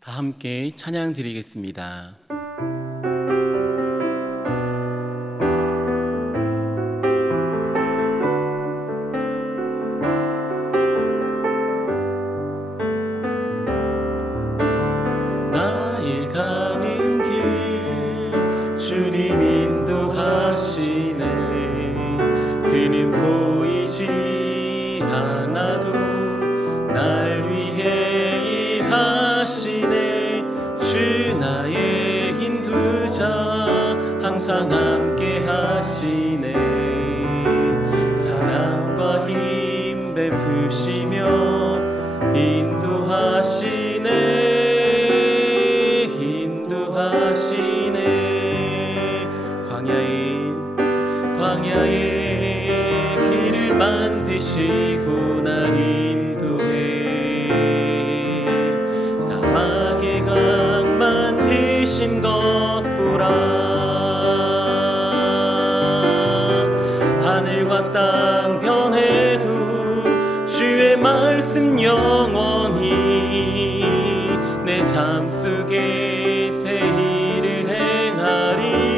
다 함께 찬양 드리겠습니다. 나의 가는 길 주님 인도하시네. 그는 보이지 않아도 날 위해 일하시네. 주 나의 인도자 항상 함께 하시네. 사랑과 힘 베푸시며 인도하시네. 광야에 길을 만드시고 날 인도해. 사막의 강 만드신 것 보라. 하늘과 땅 변해도 주의 말씀 영원히 내 삶 속에 새 일을 행하리.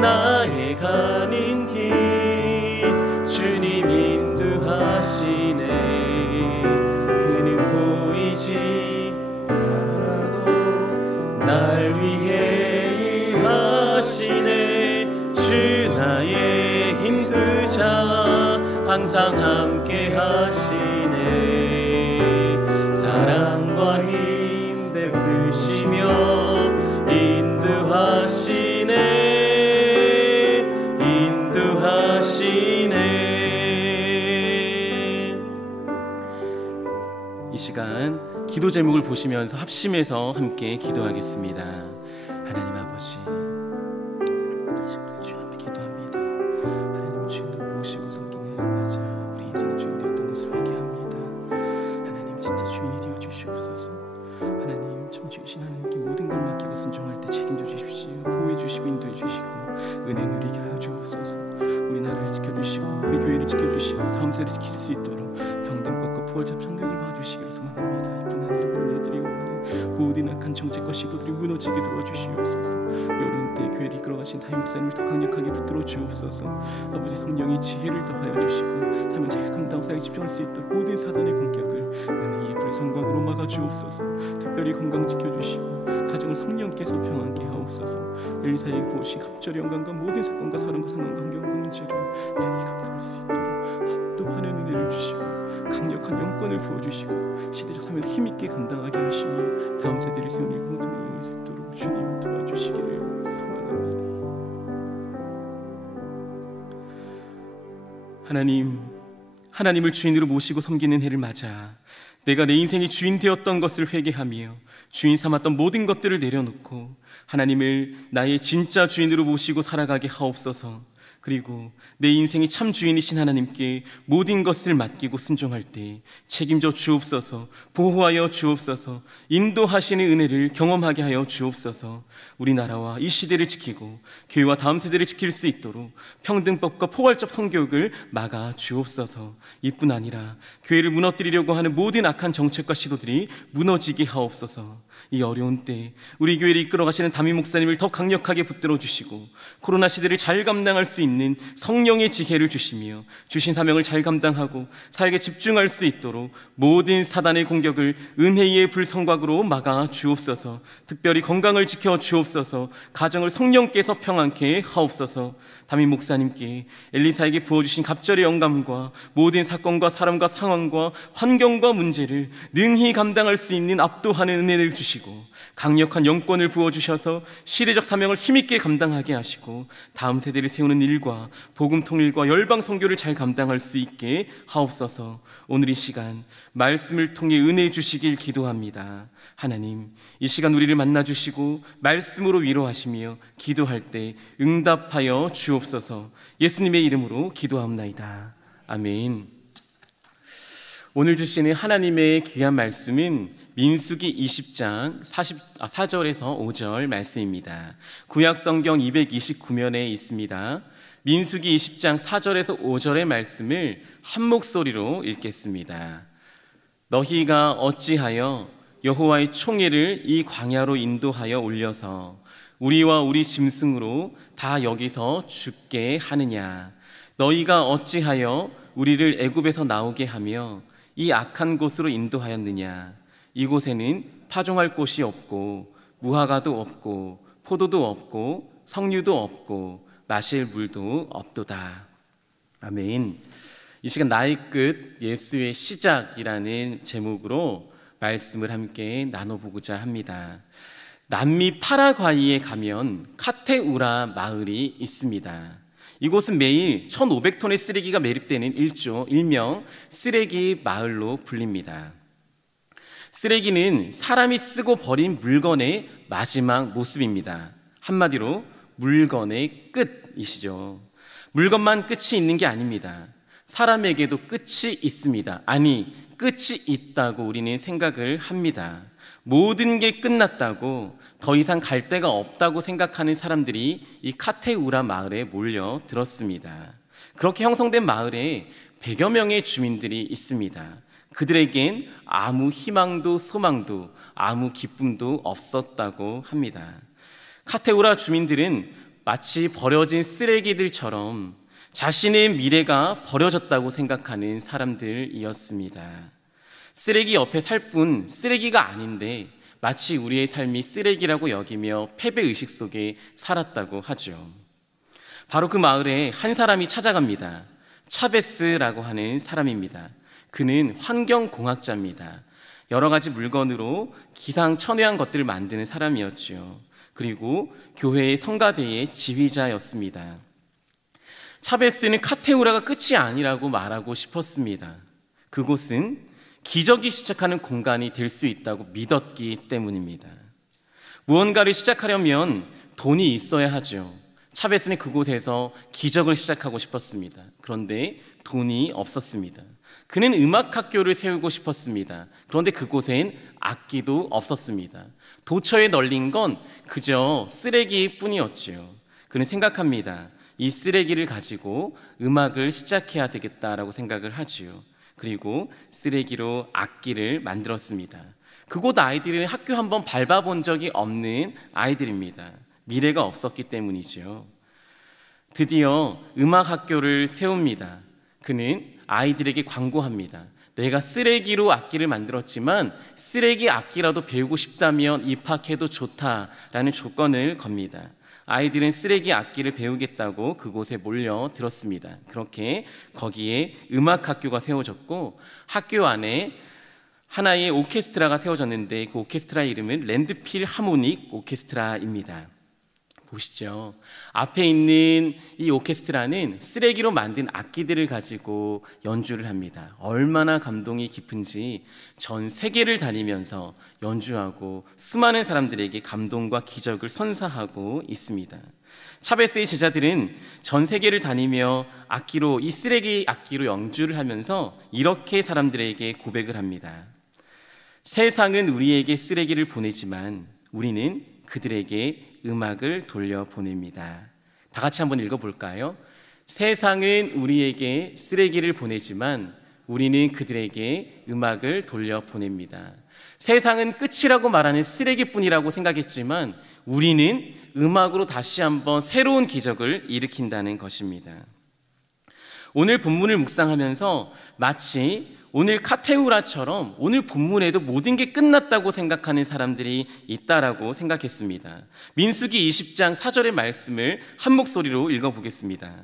나의 가는 길 주님 인도하시네. 그는 보이지 않아도 날 위해 일하시네. 주 나의 인도자 항상 함께 하시네. 사랑과 힘 베푸시며 인도하시네. 이 시간 기도 제목을 보시면서 합심해서 함께 기도하겠습니다. 하나님 아버지, 주 앞에 기도합니다. 하나님 주인을 모시고 섬기는 맞아 우리 인생의 주인 되었던 것을 회개합니다. 하나님 진짜 주인이 되어 주시옵소서. 하나님 참 주신 하나님께 모든 걸 맡기고 순종할 때 책임져 주십시오. 보호해 주시고 인도해 주시고 은혜 누리게 하여 주옵소서. 우리 나라를 지켜주시고 우리 교회를 지켜주시고 다음 세대를 지킬 수 있도록 병든 법과 부활 잡창교육을 봐주시기를 소망합니다. 모든 악한 정책과 시도들이 무너지게 도와주시옵소서. 어려운 때 교회를 이끌어가신 담임 목사님을 더 강력하게 붙들어 주옵소서. 아버지 성령의 지혜를 더하여 주시고 다만 잘 감당 사역에 집중할 수 있도록 모든 사단의 공격을 은혜의 불성광으로 막아 주옵소서. 특별히 건강 지켜주시고 가정을 성령께서 평안케 하옵소서. 엘리사에게 보신 갑절의 영광과 모든 사건과 사람과 상황과 환경과 문제를 등이 감당할 수 있도록 압도하는 은혜를 주시고 강력한 영권을 부어주시고 시대적 사명을 힘있게 감당하게 하시니 다음 세대를 세운 일꾼으로 이을 수 있도록 주님 도와주시기를 소망합니다. 하나님을 주인으로 모시고 섬기는 해를 맞아 내가 내 인생의 주인 되었던 것을 회개하며 주인 삼았던 모든 것들을 내려놓고 하나님을 나의 진짜 주인으로 모시고 살아가게 하옵소서. 그리고 내 인생의 참 주인이신 하나님께 모든 것을 맡기고 순종할 때 책임져 주옵소서. 보호하여 주옵소서. 인도하시는 은혜를 경험하게 하여 주옵소서. 우리나라와 이 시대를 지키고 교회와 다음 세대를 지킬 수 있도록 평등법과 포괄적 성교육을 막아 주옵소서. 이뿐 아니라 교회를 무너뜨리려고 하는 모든 악한 정책과 시도들이 무너지게 하옵소서. 이 어려운 때 우리 교회를 이끌어 가시는 담임 목사님을 더 강력하게 붙들어 주시고 코로나 시대를 잘 감당할 수 있는 성령의 지혜를 주시며 주신 사명을 잘 감당하고 사역에 집중할 수 있도록 모든 사단의 공격을 은혜의 불성곽으로 막아 주옵소서. 특별히 건강을 지켜 주옵소서. 가정을 성령께서 평안케 하옵소서. 담임 목사님께 엘리사에게 부어주신 갑절의 영감과 모든 사건과 사람과 상황과 환경과 문제를 능히 감당할 수 있는 압도하는 은혜를 주시고 강력한 영권을 부어주셔서 시대적 사명을 힘있게 감당하게 하시고 다음 세대를 세우는 일과 복음 통일과 열방 선교를 잘 감당할 수 있게 하옵소서. 오늘 이 시간 말씀을 통해 은혜 주시길 기도합니다. 하나님, 이 시간 우리를 만나주시고 말씀으로 위로하시며 기도할 때 응답하여 주옵소서. 예수님의 이름으로 기도하옵나이다. 아멘. 오늘 주시는 하나님의 귀한 말씀은 민수기 20장 4절에서 5절 말씀입니다. 구약성경 229면에 있습니다. 민수기 20장 4절에서 5절의 말씀을 한 목소리로 읽겠습니다. 너희가 어찌하여 여호와의 총애를 이 광야로 인도하여 올려서 우리와 우리 짐승으로 다 여기서 죽게 하느냐. 너희가 어찌하여 우리를 애굽에서 나오게 하며 이 악한 곳으로 인도하였느냐. 이곳에는 파종할 곳이 없고 무화과도 없고 포도도 없고 석류도 없고 마실 물도 없도다. 아멘. 이 시간 나의 끝 예수의 시작이라는 제목으로 말씀을 함께 나눠보고자 합니다. 남미 파라과이에 가면 카테우라 마을이 있습니다. 이곳은 매일 1,500톤의 쓰레기가 매립되는 일명 쓰레기 마을로 불립니다. 쓰레기는 사람이 쓰고 버린 물건의 마지막 모습입니다. 한마디로 물건의 끝이시죠. 물건만 끝이 있는 게 아닙니다. 사람에게도 끝이 있습니다. 아니, 끝이 있다고 우리는 생각을 합니다. 모든 게 끝났다고, 더 이상 갈 데가 없다고 생각하는 사람들이 이 카테우라 마을에 몰려들었습니다. 그렇게 형성된 마을에 100여 명의 주민들이 있습니다. 그들에겐 아무 희망도 소망도 아무 기쁨도 없었다고 합니다. 카테우라 주민들은 마치 버려진 쓰레기들처럼 자신의 미래가 버려졌다고 생각하는 사람들이었습니다. 쓰레기 옆에 살 뿐 쓰레기가 아닌데 마치 우리의 삶이 쓰레기라고 여기며 패배의식 속에 살았다고 하죠. 바로 그 마을에 한 사람이 찾아갑니다. 차베스라고 하는 사람입니다. 그는 환경공학자입니다. 여러 가지 물건으로 기상천외한 것들을 만드는 사람이었죠. 그리고 교회의 성가대의 지휘자였습니다. 차베스는 카테우라가 끝이 아니라고 말하고 싶었습니다. 그곳은 기적이 시작하는 공간이 될 수 있다고 믿었기 때문입니다. 무언가를 시작하려면 돈이 있어야 하죠. 차베스는 그곳에서 기적을 시작하고 싶었습니다. 그런데 돈이 없었습니다. 그는 음악학교를 세우고 싶었습니다. 그런데 그곳엔 악기도 없었습니다. 도처에 널린 건 그저 쓰레기뿐이었죠. 그는 생각합니다. 이 쓰레기를 가지고 음악을 시작해야 되겠다라고 생각을 하지요. 그리고 쓰레기로 악기를 만들었습니다. 그곳 아이들은 학교 한번 밟아본 적이 없는 아이들입니다. 미래가 없었기 때문이죠. 드디어 음악학교를 세웁니다. 그는 아이들에게 광고합니다. 내가 쓰레기로 악기를 만들었지만 쓰레기 악기라도 배우고 싶다면 입학해도 좋다라는 조건을 겁니다. 아이들은 쓰레기 악기를 배우겠다고 그곳에 몰려들었습니다. 그렇게 거기에 음악학교가 세워졌고 학교 안에 하나의 오케스트라가 세워졌는데 그 오케스트라 이름은 랜드필 하모닉 오케스트라입니다. 보시죠. 앞에 있는 이 오케스트라는 쓰레기로 만든 악기들을 가지고 연주를 합니다. 얼마나 감동이 깊은지 전 세계를 다니면서 연주하고 수많은 사람들에게 감동과 기적을 선사하고 있습니다. 차베스의 제자들은 전 세계를 다니며 악기로 이 쓰레기 악기로 연주를 하면서 이렇게 사람들에게 고백을 합니다. 세상은 우리에게 쓰레기를 보내지만 우리는 그들에게 음악을 돌려보냅니다. 다 같이 한번 읽어볼까요? 세상은 우리에게 쓰레기를 보내지만 우리는 그들에게 음악을 돌려보냅니다. 세상은 끝이라고 말하는 쓰레기뿐이라고 생각했지만 우리는 음악으로 다시 한번 새로운 기적을 일으킨다는 것입니다. 오늘 본문을 묵상하면서 마치 오늘 카테우라처럼 오늘 본문에도 모든 게 끝났다고 생각하는 사람들이 있다라고 생각했습니다. 민수기 20장 4절의 말씀을 한 목소리로 읽어보겠습니다.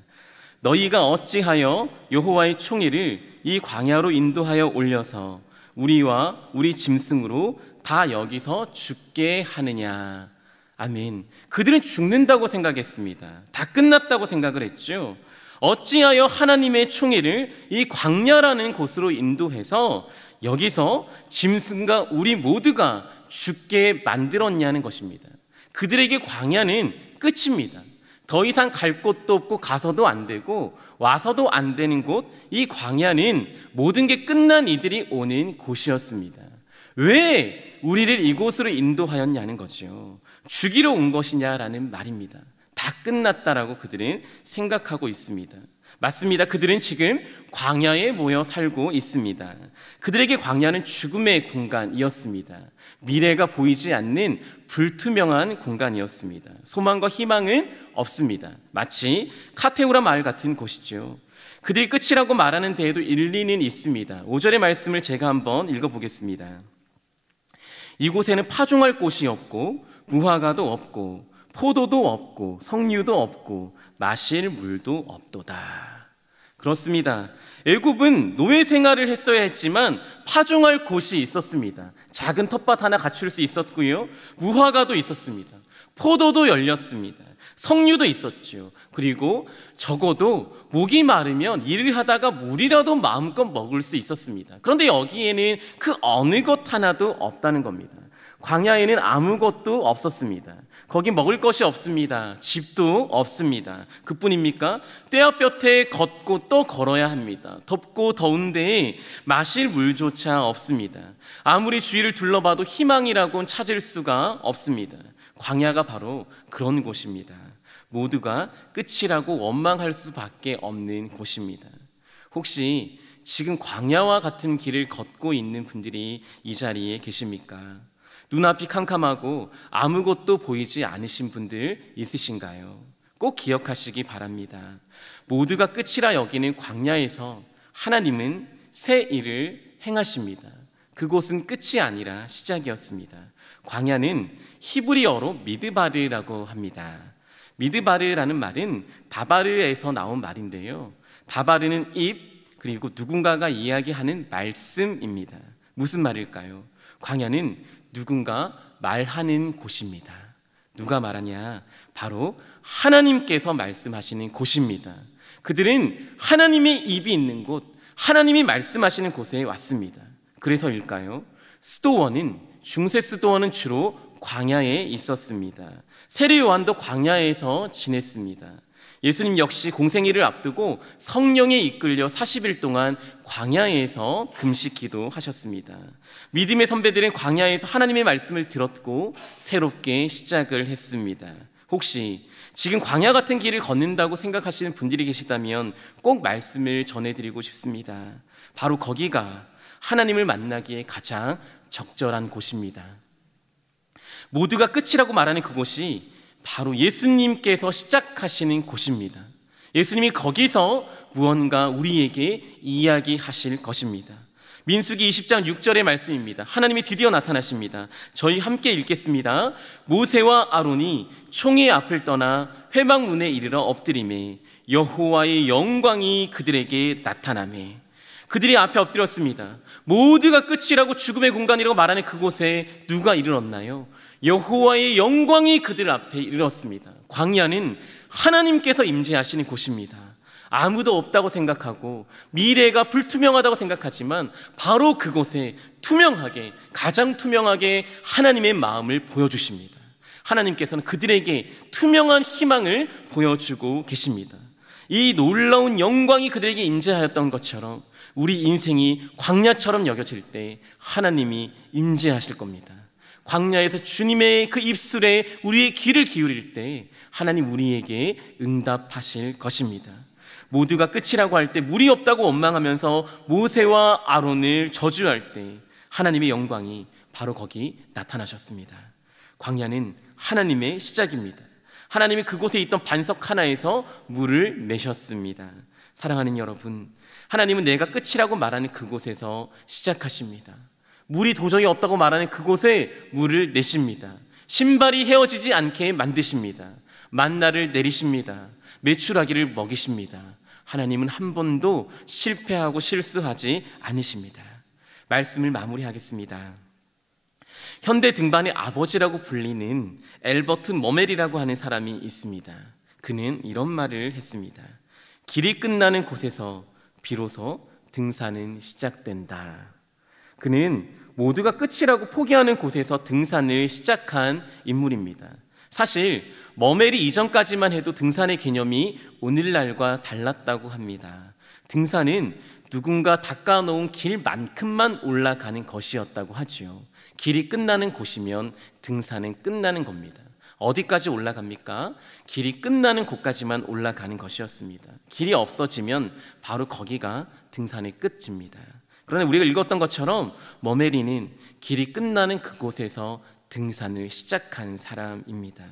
너희가 어찌하여 여호와의 총애를 이 광야로 인도하여 올려서 우리와 우리 짐승으로 다 여기서 죽게 하느냐. 아멘. 그들은 죽는다고 생각했습니다. 다 끝났다고 생각을 했죠. 어찌하여 하나님의 총애를 이 광야라는 곳으로 인도해서 여기서 짐승과 우리 모두가 죽게 만들었냐는 것입니다. 그들에게 광야는 끝입니다. 더 이상 갈 곳도 없고 가서도 안 되고 와서도 안 되는 곳, 이 광야는 모든 게 끝난 이들이 오는 곳이었습니다. 왜 우리를 이곳으로 인도하였냐는 거죠. 죽이러 온 것이냐라는 말입니다. 다 끝났다라고 그들은 생각하고 있습니다. 맞습니다. 그들은 지금 광야에 모여 살고 있습니다. 그들에게 광야는 죽음의 공간이었습니다. 미래가 보이지 않는 불투명한 공간이었습니다. 소망과 희망은 없습니다. 마치 카테우라 마을 같은 곳이죠. 그들이 끝이라고 말하는 데에도 일리는 있습니다. 5절의 말씀을 제가 한번 읽어보겠습니다. 이곳에는 파종할 곳이 없고 무화과도 없고 포도도 없고 석류도 없고 마실 물도 없도다. 그렇습니다. 애굽은 노예 생활을 했어야 했지만 파종할 곳이 있었습니다. 작은 텃밭 하나 갖출 수 있었고요. 무화과도 있었습니다. 포도도 열렸습니다. 석류도 있었죠. 그리고 적어도 목이 마르면 일을 하다가 물이라도 마음껏 먹을 수 있었습니다. 그런데 여기에는 그 어느 것 하나도 없다는 겁니다. 광야에는 아무것도 없었습니다. 거기 먹을 것이 없습니다. 집도 없습니다. 그뿐입니까? 떼약볕에 걷고 또 걸어야 합니다. 덥고 더운데 마실 물조차 없습니다. 아무리 주위를 둘러봐도 희망이라고는 찾을 수가 없습니다. 광야가 바로 그런 곳입니다. 모두가 끝이라고 원망할 수밖에 없는 곳입니다. 혹시 지금 광야와 같은 길을 걷고 있는 분들이 이 자리에 계십니까? 눈앞이 캄캄하고 아무것도 보이지 않으신 분들 있으신가요? 꼭 기억하시기 바랍니다. 모두가 끝이라 여기는 광야에서 하나님은 새 일을 행하십니다. 그곳은 끝이 아니라 시작이었습니다. 광야는 히브리어로 미드바르라고 합니다. 미드바르라는 말은 다바르에서 나온 말인데요. 다바르는 입, 그리고 누군가가 이야기하는 말씀입니다. 무슨 말일까요? 광야는 누군가 말하는 곳입니다. 누가 말하냐? 바로 하나님께서 말씀하시는 곳입니다. 그들은 하나님의 입이 있는 곳, 하나님이 말씀하시는 곳에 왔습니다. 그래서일까요? 수도원은, 중세 수도원은 주로 광야에 있었습니다. 세례 요한도 광야에서 지냈습니다. 예수님 역시 공생애를 앞두고 성령에 이끌려 40일 동안 광야에서 금식 기도하셨습니다. 믿음의 선배들은 광야에서 하나님의 말씀을 들었고 새롭게 시작을 했습니다. 혹시 지금 광야 같은 길을 걷는다고 생각하시는 분들이 계시다면 꼭 말씀을 전해드리고 싶습니다. 바로 거기가 하나님을 만나기에 가장 적절한 곳입니다. 모두가 끝이라고 말하는 그곳이 바로 예수님께서 시작하시는 곳입니다. 예수님이 거기서 무언가 우리에게 이야기하실 것입니다. 민수기 20장 6절의 말씀입니다. 하나님이 드디어 나타나십니다. 저희 함께 읽겠습니다. 모세와 아론이 총의 앞을 떠나 회막문에 이르러 엎드리매 여호와의 영광이 그들에게 나타나매. 그들이 앞에 엎드렸습니다. 모두가 끝이라고 죽음의 공간이라고 말하는 그곳에 누가 이르렀나요? 여호와의 영광이 그들 앞에 이르렀습니다. 광야는 하나님께서 임재하시는 곳입니다. 아무도 없다고 생각하고 미래가 불투명하다고 생각하지만 바로 그곳에 투명하게, 가장 투명하게 하나님의 마음을 보여주십니다. 하나님께서는 그들에게 투명한 희망을 보여주고 계십니다. 이 놀라운 영광이 그들에게 임재하였던 것처럼 우리 인생이 광야처럼 여겨질 때 하나님이 임재하실 겁니다. 광야에서 주님의 그 입술에 우리의 귀를 기울일 때 하나님 우리에게 응답하실 것입니다. 모두가 끝이라고 할 때 물이 없다고 원망하면서 모세와 아론을 저주할 때 하나님의 영광이 바로 거기 나타나셨습니다. 광야는 하나님의 시작입니다. 하나님이 그곳에 있던 반석 하나에서 물을 내셨습니다. 사랑하는 여러분, 하나님은 내가 끝이라고 말하는 그곳에서 시작하십니다. 물이 도저히 없다고 말하는 그곳에 물을 내십니다. 신발이 헤어지지 않게 만드십니다. 만나를 내리십니다. 메추라기를 먹이십니다. 하나님은 한 번도 실패하고 실수하지 않으십니다. 말씀을 마무리하겠습니다. 현대 등반의 아버지라고 불리는 엘버트 머멜이라고 하는 사람이 있습니다. 그는 이런 말을 했습니다. 길이 끝나는 곳에서 비로소 등산은 시작된다. 그는 모두가 끝이라고 포기하는 곳에서 등산을 시작한 인물입니다. 사실 머멜이 이전까지만 해도 등산의 개념이 오늘날과 달랐다고 합니다. 등산은 누군가 닦아놓은 길만큼만 올라가는 것이었다고 하죠. 길이 끝나는 곳이면 등산은 끝나는 겁니다. 어디까지 올라갑니까? 길이 끝나는 곳까지만 올라가는 것이었습니다. 길이 없어지면 바로 거기가 등산의 끝입니다. 그러나 우리가 읽었던 것처럼 머멜이는 길이 끝나는 그곳에서 등산을 시작한 사람입니다.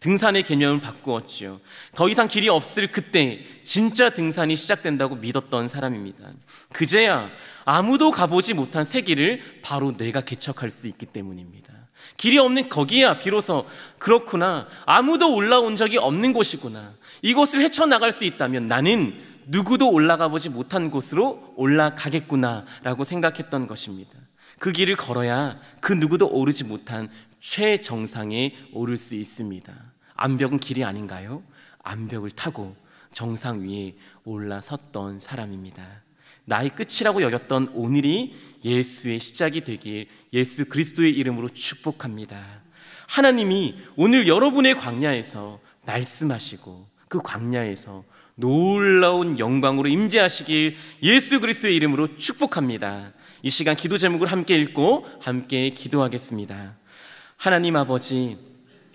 등산의 개념을 바꾸었죠. 더 이상 길이 없을 그때 진짜 등산이 시작된다고 믿었던 사람입니다. 그제야 아무도 가보지 못한 새 길을 바로 내가 개척할 수 있기 때문입니다. 길이 없는 거기야 비로소 그렇구나, 아무도 올라온 적이 없는 곳이구나, 이곳을 헤쳐나갈 수 있다면 나는 누구도 올라가 보지 못한 곳으로 올라가겠구나 라고 생각했던 것입니다. 그 길을 걸어야 그 누구도 오르지 못한 최정상에 오를 수 있습니다. 암벽은 길이 아닌가요? 암벽을 타고 정상 위에 올라섰던 사람입니다. 나의 끝이라고 여겼던 오늘이 예수의 시작이 되길 예수 그리스도의 이름으로 축복합니다. 하나님이 오늘 여러분의 광야에서 말씀하시고 그 광야에서 놀라운 영광으로 임재하시길 예수 그리스도의 이름으로 축복합니다. 이 시간 기도 제목을 함께 읽고 함께 기도하겠습니다. 하나님 아버지,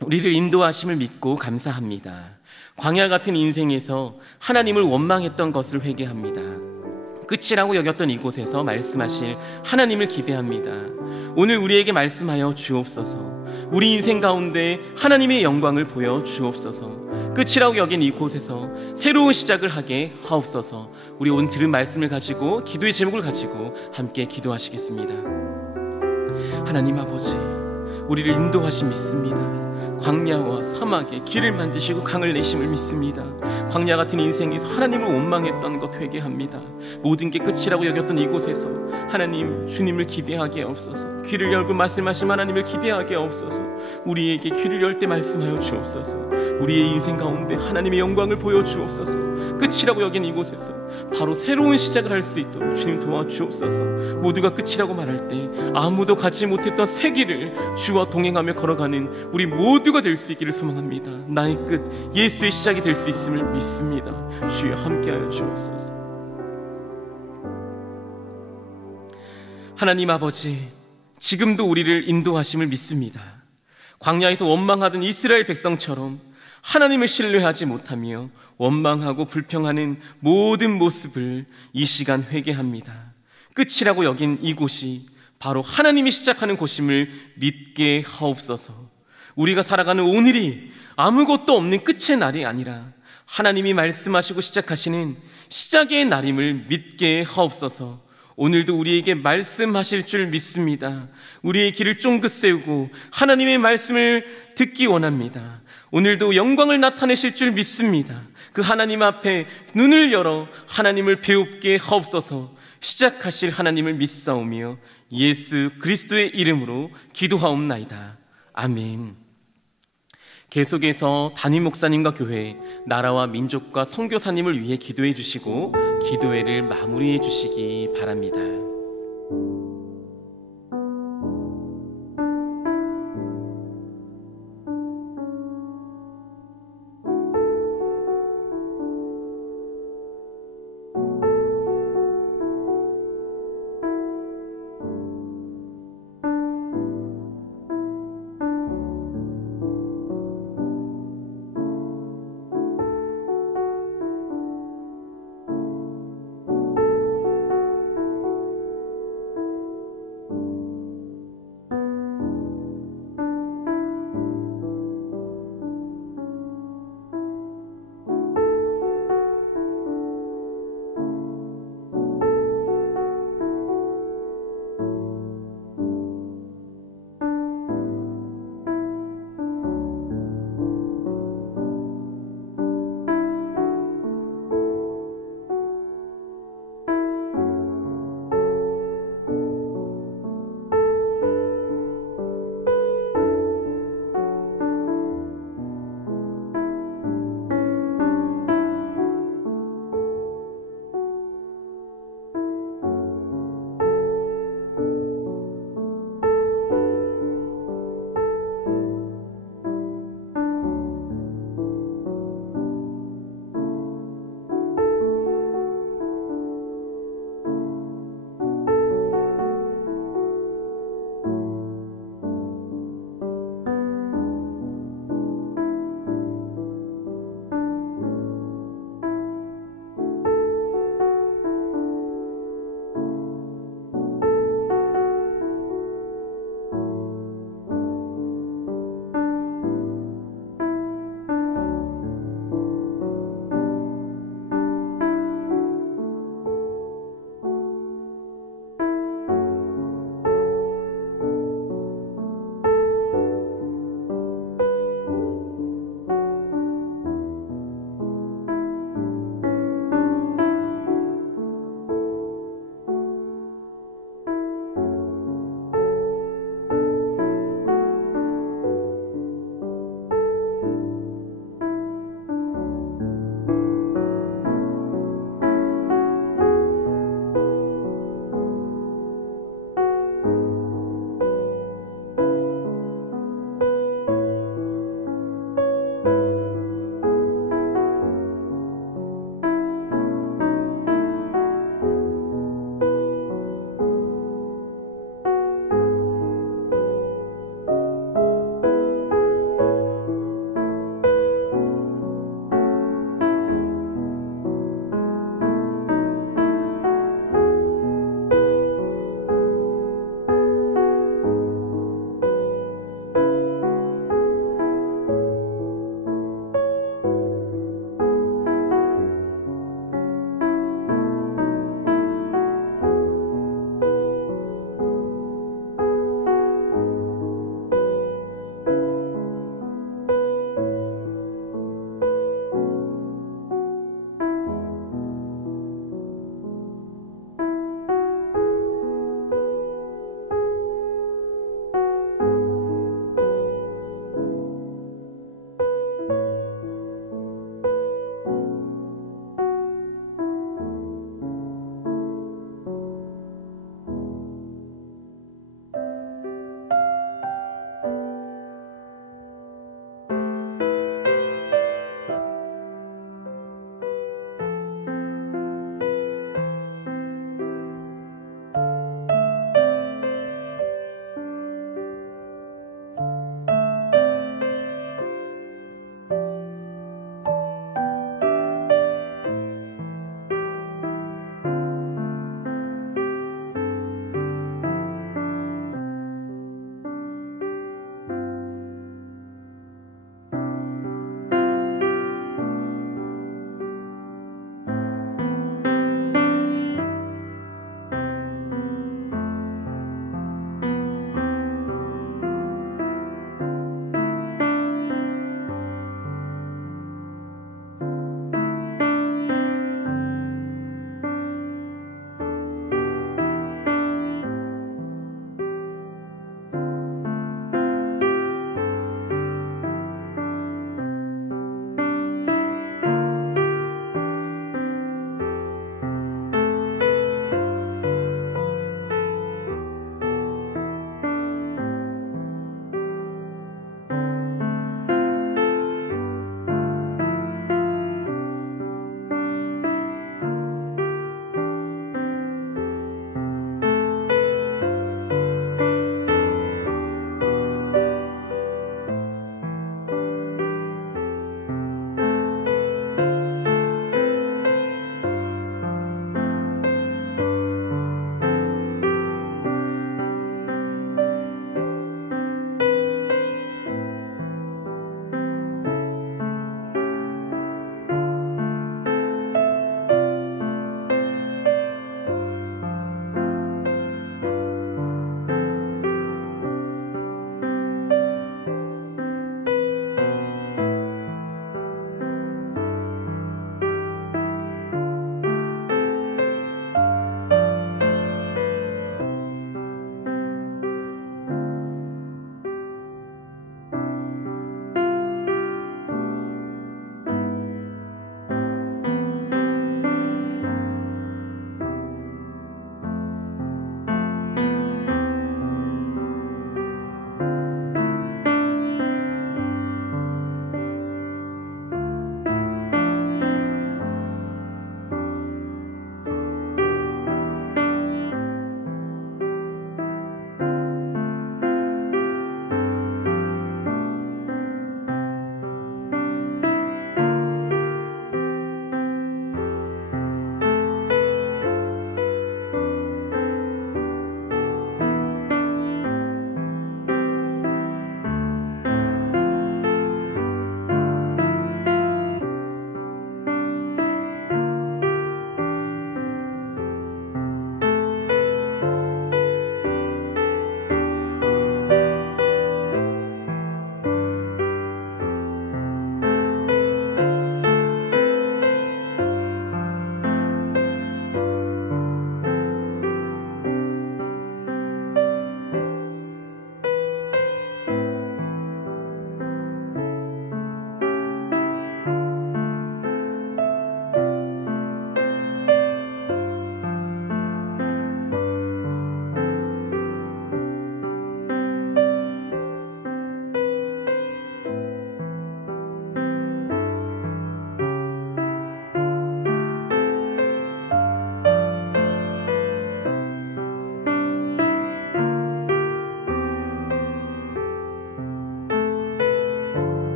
우리를 인도하심을 믿고 감사합니다. 광야 같은 인생에서 하나님을 원망했던 것을 회개합니다. 끝이라고 여겼던 이곳에서 말씀하실 하나님을 기대합니다. 오늘 우리에게 말씀하여 주옵소서. 우리 인생 가운데 하나님의 영광을 보여 주옵소서. 끝이라고 여긴 이곳에서 새로운 시작을 하게 하옵소서. 우리 오늘 들은 말씀을 가지고 기도의 제목을 가지고 함께 기도하시겠습니다. 하나님 아버지, 우리를 인도하심 믿습니다. 광야와 사막에 길을 만드시고 강을 내심을 믿습니다. 광야 같은 인생에서 하나님을 원망했던 것 회개합니다. 모든 게 끝이라고 여겼던 이곳에서 하나님 주님을 기대하게 하옵소서. 귀를 열고 말씀하신 하나님을 기대하게 하옵소서. 우리에게 귀를 열 때 말씀하여 주옵소서. 우리의 인생 가운데 하나님의 영광을 보여주옵소서. 끝이라고 여긴 이곳에서 바로 새로운 시작을 할 수 있도록 주님 도와주옵소서. 모두가 끝이라고 말할 때 아무도 가지 못했던 새 길을 주와 동행하며 걸어가는 우리 모두가 될 수 있기를 소망합니다. 나의 끝 예수의 시작이 될 수 있음을 믿습니다. 주여 함께하여 주옵소서. 하나님 아버지, 지금도 우리를 인도하심을 믿습니다. 광야에서 원망하던 이스라엘 백성처럼 하나님을 신뢰하지 못하며 원망하고 불평하는 모든 모습을 이 시간 회개합니다. 끝이라고 여긴 이곳이 바로 하나님이 시작하는 곳임을 믿게 하옵소서. 우리가 살아가는 오늘이 아무것도 없는 끝의 날이 아니라 하나님이 말씀하시고 시작하시는 시작의 날임을 믿게 하옵소서. 오늘도 우리에게 말씀하실 줄 믿습니다. 우리의 길을 쫑긋 세우고 하나님의 말씀을 듣기 원합니다. 오늘도 영광을 나타내실 줄 믿습니다. 그 하나님 앞에 눈을 열어 하나님을 배웁게 하옵소서. 시작하실 하나님을 믿사오며 예수 그리스도의 이름으로 기도하옵나이다. 아멘. 계속해서 담임 목사님과 교회, 나라와 민족과 선교사님을 위해 기도해 주시고 기도회를 마무리해 주시기 바랍니다.